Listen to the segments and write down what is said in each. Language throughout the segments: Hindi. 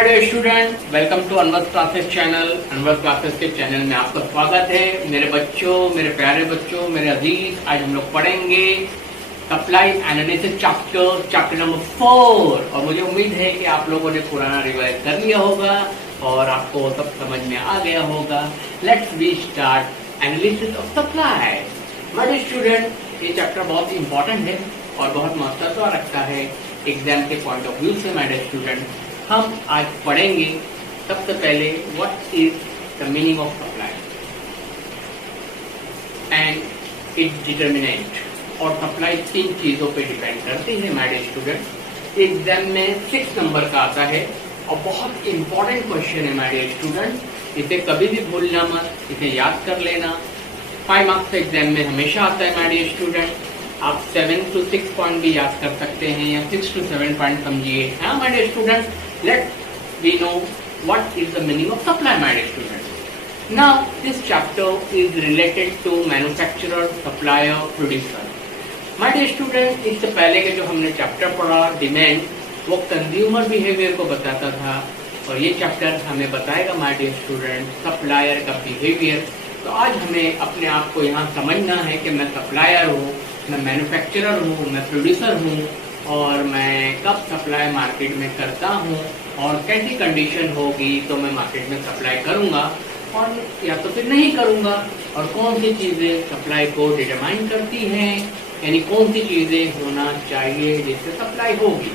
My dear student, welcome to Anwar classes channel. Anwar classes के चैनल में आपका स्वागत है। मेरे बच्चों, मेरे प्यारे बच्चों, मेरे अजीज, आज हम लोग पढ़ेंगे सप्लाई एनालिसिस चैप्टर नंबर 4। और मुझे उम्मीद है कि आप लोगों ने पुराना रिवाइज कर लिया होगा और आपको सब समझ में आ गया होगा। Let's we start analysis of supply. My dear student, ये चैप्टर बहुत इंपॉर्टेंट है और बहुत महत्व रखता है एग्जाम के पॉइंट ऑफ व्यू से। माय डियर स्टूडेंट, हम आज पढ़ेंगे सबसे पहले what is the meaning of supply and its determinant. और सप्लाई 3 चीजों पे डिपेंड करती है। माय डियर स्टूडेंट, एग्जाम में 6 नंबर का आता है और बहुत इंपॉर्टेंट क्वेश्चन है। माय डियर स्टूडेंट, इसे कभी भी भूलना मत, इसे याद कर लेना। 5 मार्क्स एग्जाम में हमेशा आता है। माय डियर स्टूडेंट, आप 7 to 6 पॉइंट भी याद कर सकते हैं या 6 to 7 पॉइंट समझिए। हाँ my dear student, let we know what is the meaning of supply. My dear student, now this chapter is related to manufacturer, supplier, producer. My dear student, इससे पहले के जो हमने चैप्टर पढ़ा डिमांड, वो कंज्यूमर बिहेवियर को बताता था और ये चैप्टर हमें बताएगा माय डियर स्टूडेंट सप्लायर का बिहेवियर। तो आज हमें अपने आप को यहाँ समझना है कि मैं सप्लायर हूँ, मैं मैन्युफैक्चरर हूँ, मैं प्रोड्यूसर हूँ और मैं कब सप्लाई मार्केट में करता हूँ और कैसी कंडीशन होगी तो मैं मार्केट में सप्लाई करूँगा और या तो फिर नहीं करूँगा, और कौन सी चीज़ें सप्लाई को डिटरमाइन करती हैं, यानी कौन सी चीज़ें होना चाहिए जिससे सप्लाई होगी।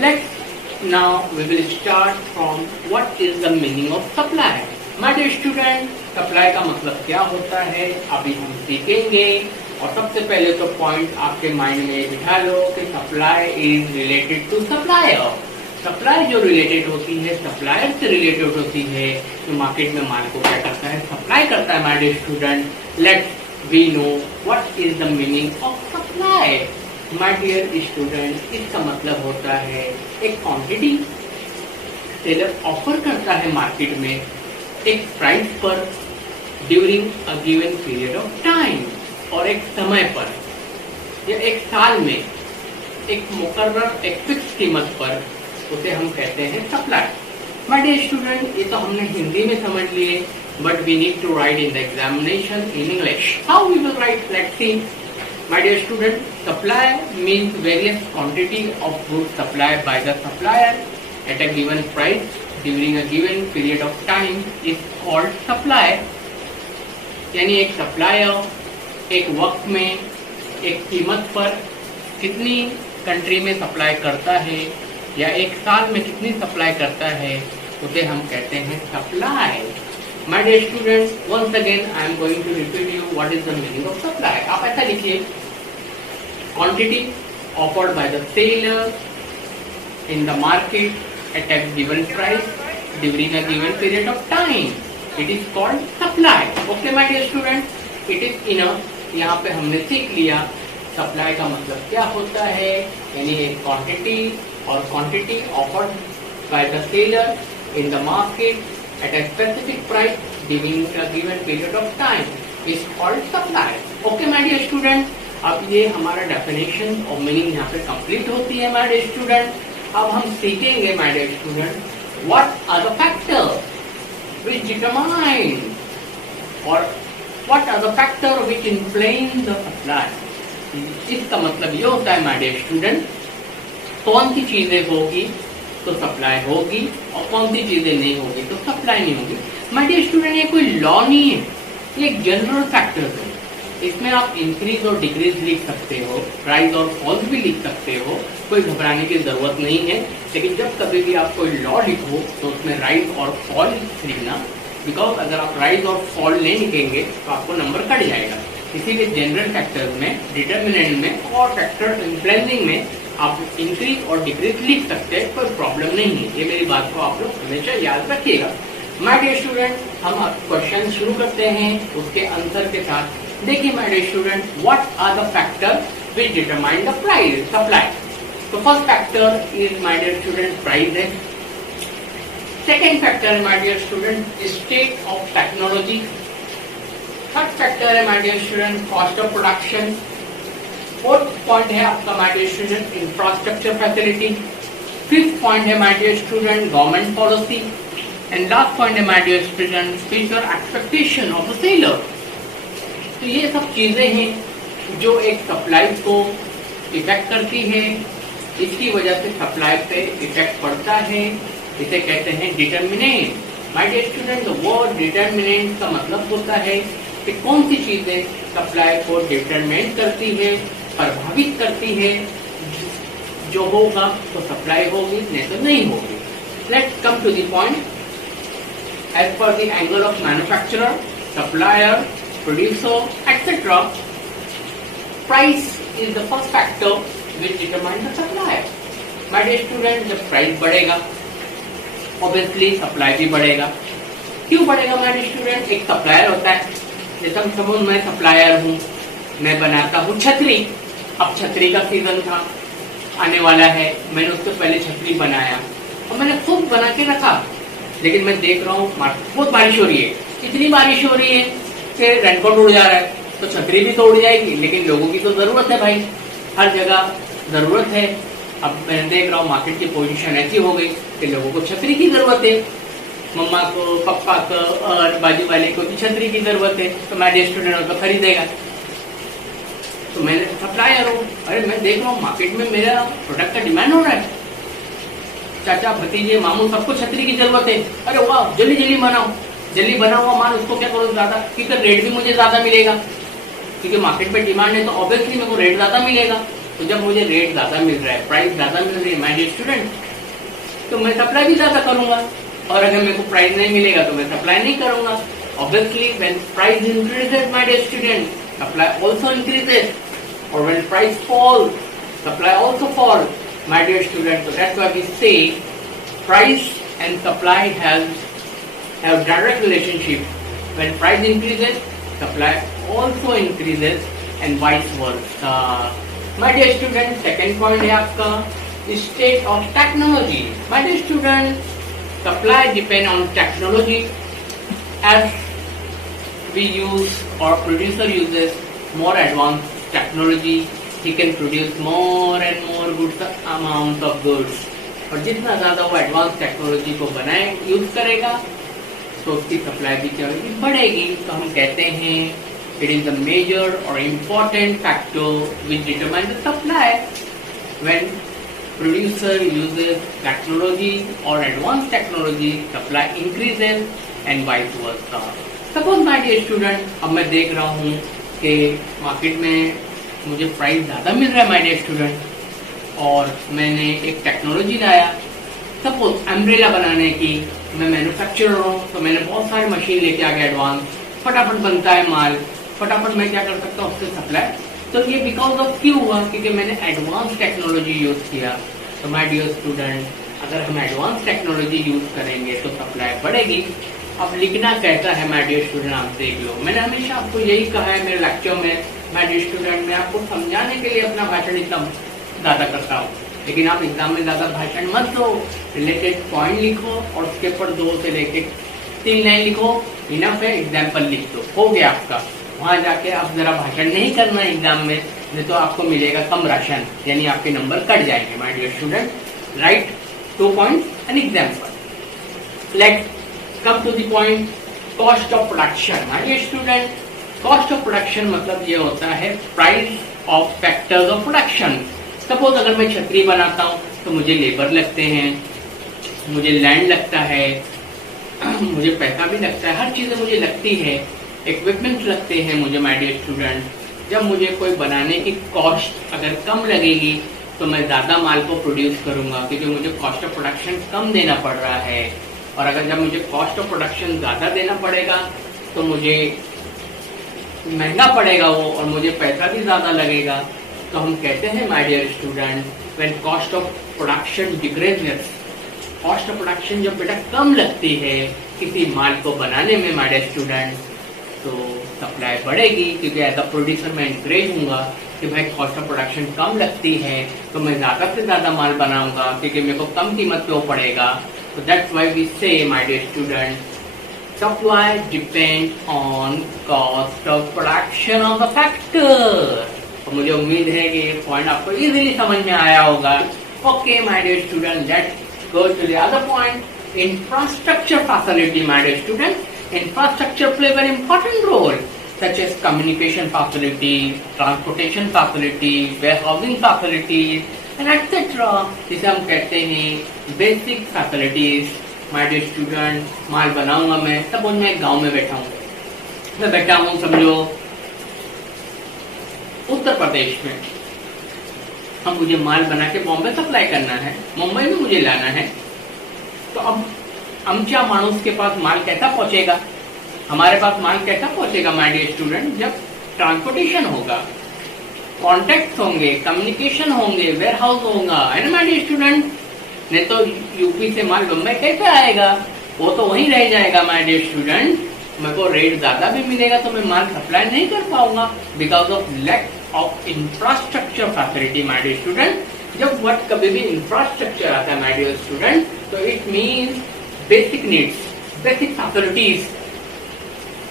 Let's now we will start from what is the meaning of supply. My dear student, supply का मतलब क्या होता है अभी हम सीखेंगे। और सबसे पहले तो पॉइंट आपके माइंड में बिठा लो कि supply is related to supplier. Supply जो रिलेटेड होती है सप्लायर से रिलेटेड होती है, जो मार्केट में माल को क्या करता है, सप्लाई करता है। My dear student, let's we know what is the meaning of supply. My dear student, इसका मतलब होता है एक क्वांटिटी सेलर ऑफर करता है मार्केट में एक प्राइस पर during a given period of time, और एक समय पर या एक साल में एक मुकर्रर एक फिक्स कीमत पर, उसे हम कहते हैं सप्लाई। माय डियर स्टूडेंट, ये तो हमने हिंदी में समझ लिए, but we need to write in the examination in English. How we will write, let's see. My dear student, supply means various quantity of goods supplied by the supplier at a given price during a given period of time is called supply. यानी एक सप्लायर एक वक्त में एक कीमत पर कितनी कंट्री में सप्लाई करता है या एक साल में कितनी सप्लाई करता है, उसे हम कहते हैं supply. My dear students, once again I am going to repeat you what is the meaning of supply. आप ऐसा लिखिए, quantity offered by the seller in the market at a given price during a given period of time, it is called supply. Okay my dear student, it is enough. यहाँ पे हमने सीख लिया सप्लाई का मतलब क्या होता है, यानी एक क्वांटिटी, और quantity offered by the seller in the market at a specific price during a given period of time is called supply. Okay my dear student, अब ये हमारा डेफिनेशन और मीनिंग यहाँ पे कंप्लीट होती है। माय डियर स्टूडेंट, अब हम सीखेंगे my dear student what are the factors which determine और what are the factor which influence the supply। इसका मतलब ये होता है माय डियर स्टूडेंट, कौन सी चीजें होगी तो सप्लाई होगी और कौन सी चीजें नहीं होगी तो सप्लाई नहीं होगी। माय डियर स्टूडेंट, ये कोई लॉ नहीं है, ये एक जनरल फैक्टर है। इसमें आप इंक्रीज और डिक्रीज लिख सकते हो, राइज और फॉल्स भी लिख सकते हो, कोई घबराने की जरूरत नहीं है। लेकिन जब कभी भी आप कोई लॉ लिखो तो उसमें राइज और फॉल लिखना, बिकॉज अगर आप राइज और फॉल नहीं लिखेंगे तो आपको नंबर कट जाएगा। इसीलिए जनरल फैक्टर्स में, डिटर्मिनेंट में और फैक्टर इन्फ्लुएंसिंग में आप इंक्रीज और डिक्रीज लिख सकते हैं, कोई प्रॉब्लम नहीं है। ये मेरी बात को आप लोग हमेशा याद रखिएगा। माय डियर स्टूडेंट, हम अब क्वेश्चन शुरू करते हैं उसके आंसर के साथ। देखिए my dear student, what are the factor which determine the price supply. तो first factor is my dear student price है। सेकेंड फैक्टर है my dear student state of technology. Third factor है my dear student cost of production. Fourth point है आपका my dear student infrastructure facility. Fifth point है my dear student government policy, and last point है my dear student future expectation of the seller. तो ये सब चीजें हैं जो एक सप्लाई को इफेक्ट करती है, इसकी वजह से सप्लाई पे इफेक्ट पड़ता है, इसे कहते हैं determinant. My dear student, word determinant का मतलब होता है कि कौन सी चीजें सप्लाई को डिटरमिनेट करती है, प्रभावित करती है, जो होगा तो सप्लाई होगी, नहीं तो नहीं होगी। Let's come to the point. As per the angle of manufacturer, supplier, producer etcetera, price is the first factor which determine the supply. My dear student, जब प्राइस बढ़ेगा ऑब्वियसली सप्लाई भी बढ़ेगा। क्यों बढ़ेगा माय डियर स्टूडेंट? एक सप्लायर होता है, जैसे समझ मैं सप्लायर हूँ, मैं बनाता हूँ छतरी। अब छतरी का सीजन था, आने वाला है, मैंने उससे पहले छतरी बनाया और मैंने खूब बना के रखा, लेकिन मैं देख रहा हूँ बहुत बारिश हो रही है, इतनी बारिश हो रही है कि रेनकोट उड़ जा रहा है, तो छतरी भी तो उड़ जाएगी, लेकिन लोगों की तो जरूरत है भाई, हर जगह जरूरत है। अब मैं देख रहा हूँ मार्केट की पोजीशन ऐसी हो गई कि लोगों को छतरी की जरूरत है, मम्मा को, पापा को और बाजू वाले को भी छतरी की जरूरत है, तो मेरे स्टूडेंट तो खरीदेगा। तो मैं सप्लायर हूँ, अरे मैं देख रहा हूँ मार्केट में मेरा प्रोडक्ट का डिमांड हो रहा है, चाचा भतीजे मामू सबको छतरी की जरूरत है, अरे वाह जल्दी जल्दी बनाओ, जल्दी बना हुआ माल उसको क्या करो ज्यादा, क्योंकि रेट भी मुझे ज्यादा मिलेगा, क्योंकि मार्केट में डिमांड है तो ऑब्वियसली मेरे को रेट ज्यादा मिलेगा। तो जब मुझे रेट ज्यादा मिल रहा है, प्राइस ज्यादा मिल रही है माय डियर स्टूडेंट, तो मैं सप्लाई भी ज्यादा करूंगा, और अगर मेरे को प्राइस नहीं मिलेगा तो मैं सप्लाई नहीं करूंगा। Obviously when price increases my dear student, supply also increases, और when price fall, supply also fall my dear student. So that's why we say price and supply have direct relationship. When price increases, supply also increases and vice versa. My dear student, second point है आपका state of technology. My dear student, supply depend on technology as we use or producer uses more advanced technology. He can produce more and more goods amount of goods. और जितना ज्यादा वो एडवांस टेक्नोलॉजी को बनाए यूज करेगा तो उसकी सप्लाई भी क्या होगी, बढ़ेगी। तो हम कहते हैं इट इज द मेजर और important factor which determine the supply. When producer uses technology और advance technology, supply increases and vice versa. Suppose my dear student, अब मैं देख रहा हूँ कि मार्केट में मुझे प्राइस ज्यादा मिल रहा है माय डियर स्टूडेंट, और मैंने एक टेक्नोलॉजी लाया, सपोज अम्ब्रेला बनाने की, मैं मैन्युफैक्चरर हूँ तो मैंने बहुत सारे मशीन लेके आ गया एडवांस, फटाफट बनता है माल, फटाफट मैं क्या कर सकता हूँ उससे सप्लाई। तो ये बिकॉज ऑफ क्यों हुआ, क्योंकि मैंने एडवांस टेक्नोलॉजी यूज किया। तो माय डियर स्टूडेंट, अगर हम एडवांस टेक्नोलॉजी यूज करेंगे तो सप्लाई बढ़ेगी। अब लिखना कैसा है माय डियर स्टूडेंट, आप देख लो, मैंने हमेशा आपको यही कहा है मेरे लेक्चर में, माय डियर स्टूडेंट, मैं आपको समझाने के लिए अपना भाषण इतना ज्यादा करता हूँ, लेकिन आप एग्जाम में ज्यादा भाषण मत दो, रिलेटेड पॉइंट लिखो और उसके ऊपर 2 से लेके 3 लाइन लिखो, इनफ है, एग्जाम्पल लिख दो, हो गया आपका। वहां जाके आप जरा भाषण नहीं करना एग्जाम में, नहीं तो आपको मिलेगा कम राशन, यानी आपके नंबर कट जाएंगे। My dear student, write 2 point an example. Let's come to the point, cost of production. My dear student, cost of production मतलब ये होता है price of factors of production. Suppose अगर मैं छतरी बनाता हूँ तो मुझे लेबर लगते हैं, मुझे लैंड लगता है, मुझे पैसा भी लगता है, हर चीजें मुझे लगती है, इक्विपमेंट लगते हैं मुझे माय डियर स्टूडेंट। जब मुझे कोई बनाने की कॉस्ट अगर कम लगेगी तो मैं ज्यादा माल को प्रोड्यूस करूंगा, क्योंकि मुझे कॉस्ट ऑफ प्रोडक्शन कम देना पड़ रहा है। और अगर जब मुझे कॉस्ट ऑफ प्रोडक्शन ज्यादा देना पड़ेगा तो मुझे महंगा पड़ेगा वो, और मुझे पैसा भी ज्यादा लगेगा। तो हम कहते हैं my dear student, when cost of production decreases, cost of production जब बेटा कम लगती है किसी माल को बनाने में माय डियर स्टूडेंट, तो सप्लाई बढ़ेगी, क्योंकि एज अ प्रोड्यूसर मैं इंकरेज हूँगा कि भाई कॉस्ट ऑफ प्रोडक्शन कम लगती है तो मैं ज्यादा से ज्यादा माल बनाऊंगा, क्योंकि मेरे को कम कीमत पे वो पड़ेगा। तो that's why we say my dear student, supply depend on cost of production of the factor. तो मुझे उम्मीद है कि ये पॉइंट आपको इजीली समझ में आया होगा Okay, my dear student, let's go to the other point. Infrastructure facility, my dear student. Infrastructure play very important role, such as communication facilities, transportation facilities, warehousing facilities, and etc. जिसे हम कहते हैं basic facilities. My dear student, माल बनाऊंगा मैं, सपोज मैं गांव में बैठा हूँ, मैं बैठा हूँ समझो उत्तर प्रदेश में, हम मुझे माल बना के बॉम्बे सप्लाई करना है, मुंबई में मुझे लाना है, तो अब आमच्या माणूस के पास माल कैसा पहुंचेगा, हमारे पास माल कैसा पहुंचेगा माय डियर स्टूडेंट, जब ट्रांसपोर्टेशन होगा, कॉन्टेक्ट होंगे, कम्युनिकेशन होंगे, वेयर हाउस होगा, है ना माय डियर स्टूडेंट। नहीं तो यूपी से माल मुंबई कैसे आएगा, वो तो वहीं रह जाएगा माय डियर स्टूडेंट। मेरे को रेट ज्यादा भी मिलेगा तो मैं माल सप्लाई नहीं कर पाऊंगा because of lack of infrastructure facility my dear student. जब वर्ड कभी भी इंफ्रास्ट्रक्चर आता है माय डियर स्टूडेंट, तो it means basic needs, basic facilities,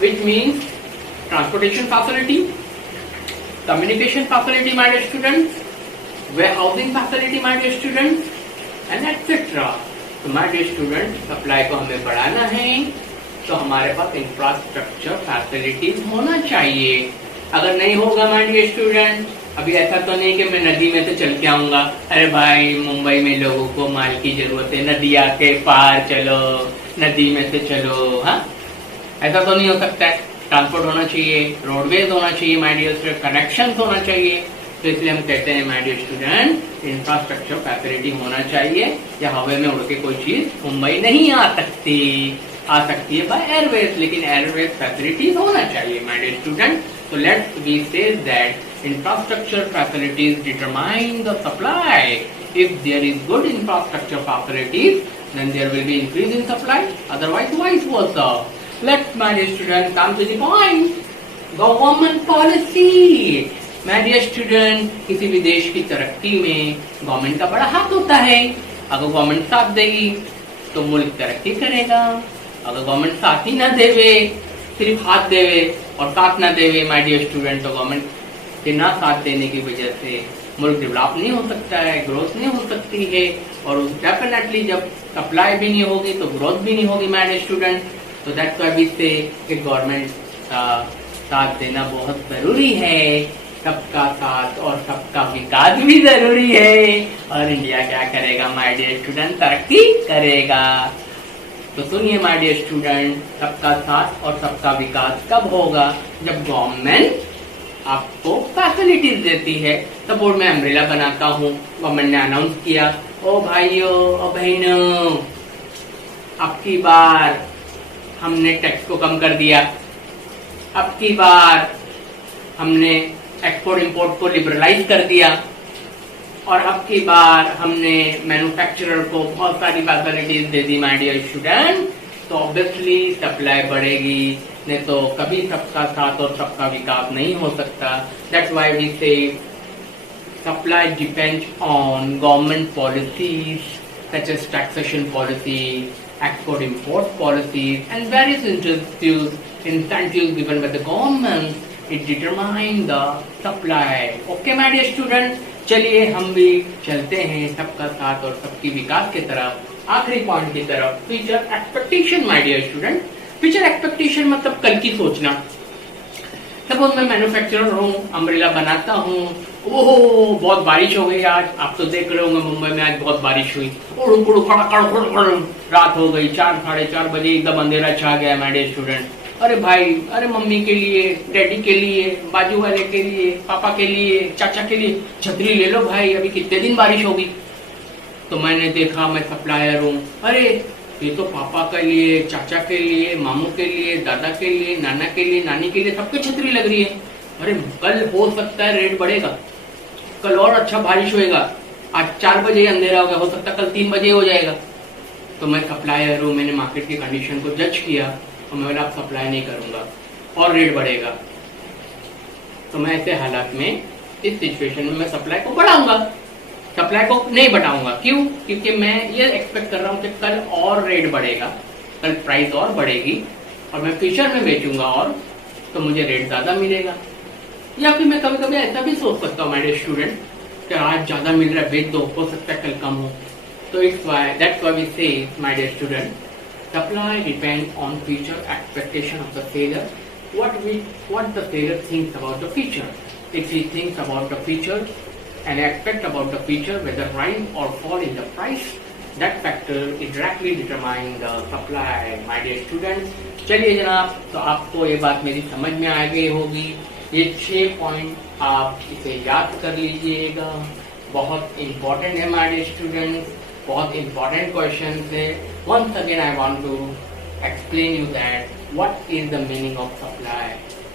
which means transportation facility, communication facility, my dear students, warehousing facility, my dear students, and etc. तो my dear students, supply को हमें बढ़ाना है तो हमारे पास इंफ्रास्ट्रक्चर फैसिलिटीज होना चाहिए। अगर नहीं होगा my dear student, अभी ऐसा तो नहीं कि मैं नदी में से चल के आऊंगा, अरे भाई मुंबई में लोगों को माल की जरूरत है, नदिया के पार चलो, नदी में से चलो, हाँ ऐसा तो नहीं हो सकता है। ट्रांसपोर्ट होना चाहिए, रोडवेज होना चाहिए माय डियर स्टूडेंट, कनेक्शन होना चाहिए। तो इसलिए हम कहते हैं my dear student infrastructure facility होना चाहिए, या हवा में उड़ के कोई चीज मुंबई नहीं आ सकती, आ सकती है बाय एयरवेज, लेकिन एयरवेज फैसिलिटीज होना चाहिए माय डियर स्टूडेंट। तो let's we say that infrastructure facilities determine the supply. If there is good infrastructure facilities then there will be increase in supply, otherwise vice versa. Let's, my dear student, come to the point. Government policy. My dear student, किसी भी देश की तरक्की में गवर्नमेंट का बड़ा हाथ होता है। अगर गवर्नमेंट साथ देगी तो मुल्क तरक्की करेगा, अगर गवर्नमेंट साथ ही ना देवे, सिर्फ हाथ देवे और साथ ना देवे माय डियर स्टूडेंट, तो गवर्नमेंट के ना साथ देने की वजह से मुल्क डेवलप नहीं हो सकता है, ग्रोथ नहीं हो सकती है, और डेफिनेटली जब सप्लाई भी नहीं होगी तो ग्रोथ भी नहीं होगी माय डियर स्टूडेंट। तो दैट्स व्हाई वी से कि गवर्नमेंट का साथ देना बहुत जरूरी है, सबका साथ और सबका विकास भी जरूरी है, और इंडिया क्या करेगा माय डियर स्टूडेंट, तरक्की करेगा। तो सुनिए माय डियर स्टूडेंट, सबका साथ और सबका विकास कब होगा, जब गवर्नमेंट आपको फैसिलिटीज देती है। सपोज मैं अम्ब्रेला बनाता हूँ, गवर्नमेंट ने अनाउंस किया, ओ भाइयों ओ बहनों, अब की बार हमने टैक्स को कम कर दिया, अब की बार हमने एक्सपोर्ट इंपोर्ट को लिबरलाइज कर दिया, और अब की बार हमने मैन्युफैक्चरर को बहुत सारी फैसिलिटीज दे दी माय डियर स्टूडेंट। तो ऑब्वियसली सप्लाई बढ़ेगी, नहीं तो कभी सबका साथ और सबका विकास नहीं हो सकता। That's why we say supply depends on government policies such as taxation policy, export import policies, and various incentives given by the government. It determine the supply. Okay my dear student, चलिए हम भी चलते हैं सबका साथ और सबकी विकास की तरफ। आखिरी पॉइंट की तरफ, future expectation my dear student. Future expectation मतलब कल की सोचना। सपोज मैं मैन्युफैक्चरर हूँ, अम्ब्रेला बनाता हूँ, ओहो बहुत बारिश हो गई आज, आप तो देख रहे होंगे मुंबई में आज बहुत बारिश हुई, रात हो गई, 4 साढ़े 4 बजे एकदम अंधेरा छा गया माय डियर स्टूडेंट। अरे भाई, अरे मम्मी के लिए, डैडी के लिए, बाजू वाले के लिए, पापा के लिए, चाचा के लिए छतरी ले लो भाई, अभी कितने दिन बारिश होगी। तो मैंने देखा, मैं सप्लायर हूँ, अरे ये तो पापा के लिए, चाचा के लिए, मामू के लिए, दादा के लिए, नाना के लिए, नानी के लिए, सबके छतरी लग रही है। अरे कल हो सकता है रेट बढ़ेगा, कल और अच्छा बारिश होएगा, आज 4 बजे अंधेरा हो गया, हो सकता है कल 3 बजे हो जाएगा। तो मैं सप्लायर हूँ, मैंने मार्केट की कंडीशन को जज किया और मैं अब सप्लाई नहीं करूंगा और रेट बढ़ेगा। तो मैं ऐसे हालात में, इस सिचुएशन में मैं सप्लाई को बढ़ाऊंगा, सप्लाई को नहीं बढ़ाऊंगा। क्यों? क्योंकि मैं ये एक्सपेक्ट कर रहा हूँ कि कल और रेट बढ़ेगा, कल प्राइस और बढ़ेगी और मैं फ्यूचर में बेचूंगा और तो मुझे रेट ज्यादा मिलेगा। या फिर मैं कभी कभी ऐसा भी सोच सकता हूँ माय डियर स्टूडेंट कि आज ज्यादा मिल रहा है बेच दो, हो सकता है कल कम हो। तो that's why we say, my dear student, supply depends on future expectation of the seller. What the seller thinks about the future. If he thinks about the future and expect about the future, whether rise or fall in the price, that factor is directly determining the supply, my dear students. चलिए जनाब, तो आपको ये बात मेरी समझ में आ गई होगी। ये 6 पॉइंट आप इसे याद कर लीजिएगा, बहुत इंपॉर्टेंट है माय डियर स्टूडेंट्स, बहुत इंपॉर्टेंट क्वेश्चन है। Once again I want to explain you that what is the meaning of supply.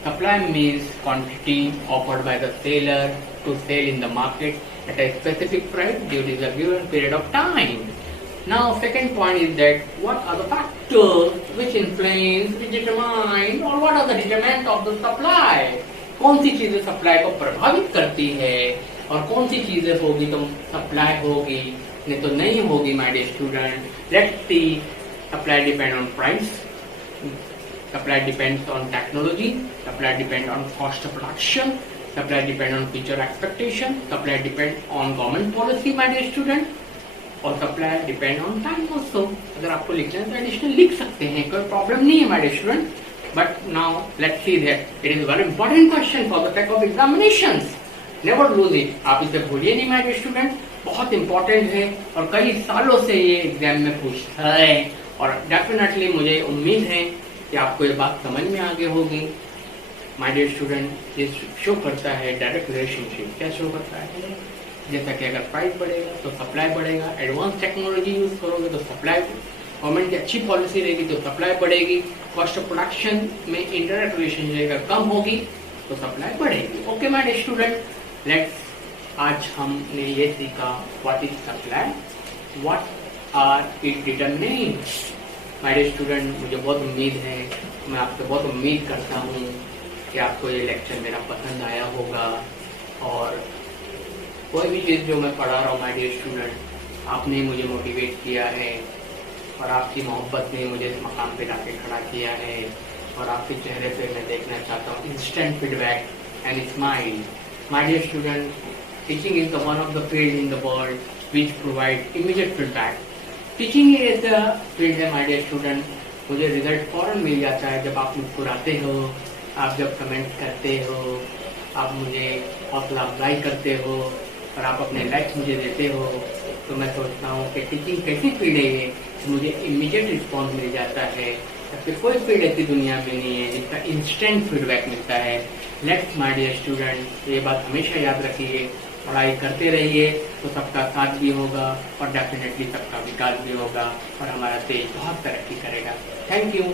Supply means quantity offered by the seller to sell in the market at a specific price during a given period of time. Now second point is that what are the factors which influence, which determine, or what are the determinants of the supply. कौन सी चीजें सप्लाई को प्रभावित करती है और कौन सी चीजें होगी तो सप्लाई होगी, नहीं तो नहीं होगी my dear student. Let's see. Supply depends on price, supply depends on technology, supply depends on cost of production, supply depends on future expectation, supply depends on government policy, my dear student, और supply depends on time also. अगर आपको लिखना है तो एडिशनल लिख सकते हैं, कोई प्रॉब्लम नहीं है my dear student. But now let's see that it is a very important question for the type of examinations. Never lose it. आप इसे भूलिए नहीं my dear student, बहुत इंपॉर्टेंट है और कई सालों से ये एग्जाम में पूछता है। और डेफिनेटली मुझे उम्मीद है कि आपको ये बात समझ में आ गई होगी माय डियर स्टूडेंट। ये शो करता है डायरेक्ट रिलेशनशिप। क्या शो करता है? जैसा कि अगर प्राइस बढ़ेगा तो सप्लाई बढ़ेगा, एडवांस टेक्नोलॉजी यूज करोगे तो सप्लाई, गवर्नमेंट की अच्छी पॉलिसी रहेगी तो सप्लाई बढ़ेगी, कॉस्ट ऑफ प्रोडक्शन में इंडायरेक्ट रिलेशनशिप अगर कम होगी तो सप्लाई बढ़ेगी। Okay my dear student, let's आज हमने ये सीखा what is supply, what are it determinants. My dear student, मुझे बहुत उम्मीद है, मैं आपसे बहुत उम्मीद करता हूँ कि आपको ये लेक्चर मेरा पसंद आया होगा और कोई भी चीज़ जो मैं पढ़ा रहा हूँ माय डियर स्टूडेंट, आपने मुझे मोटिवेट किया है और आपकी मोहब्बत ने मुझे इस मकाम पे लाके खड़ा किया है और आपके चेहरे पे मैं देखना चाहता हूँ instant feedback and smile. My dear student, teaching is the one of the field in the world which provide immediate feedback. Teaching is the field है माय डियर स्टूडेंट, मुझे रिजल्ट फौरन मिल जाता है जब आप मुस्कुराते हो, आप जब कमेंट करते हो, आप मुझे हौसला अफजाई करते हो और आप अपने लाइक्स मुझे देते हो। तो मैं सोचता हूँ कि टीचिंग कैसी फील्ड है ये, मुझे इमीडिएट रिस्पॉन्स मिल जाता है। फिर कोई फील्ड ऐसी दुनिया में नहीं है जिसका इंस्टेंट फीडबैक मिलता है। लेट्स माय डियर स्टूडेंट, ये बात हमेशा याद रखिए, पढ़ाई करते रहिए तो सबका साथ भी होगा और डेफिनेटली सबका विकास भी होगा और हमारा देश बहुत तरक्की करेगा। Thank you.